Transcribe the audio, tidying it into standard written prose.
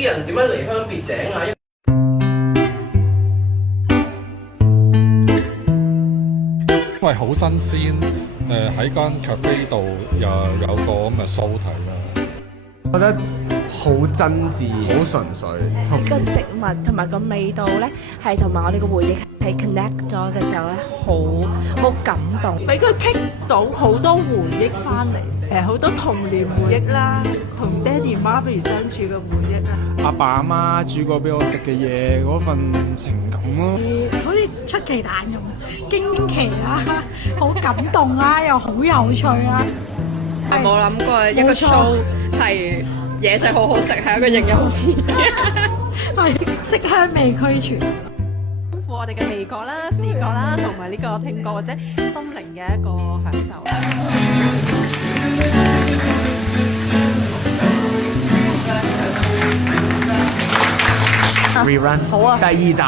啲人點樣離鄉別井啊？因為好新鮮，喺間 cafe 度又有個咁嘅 show 睇啦。覺得好真摯，好純粹。個食物同埋個味道咧，係同埋我哋個回憶係 connect 咗嘅時候咧，好感動。俾佢傾到好多回憶翻嚟，好多童年回憶啦，同爹哋媽咪相處嘅回憶啦。阿爸阿媽煮過俾我食嘅嘢，嗰份情感咯。好似出奇蛋咁，驚奇啦，好感動啦，又好有趣啦。冇諗過一個 show 係嘢食好好食，係一個形容詞。係色香味俱全，豐富我哋嘅味覺啦、視覺啦，同埋呢個聽覺或者心靈嘅一個享受啦。Rerun 好啊，第2集。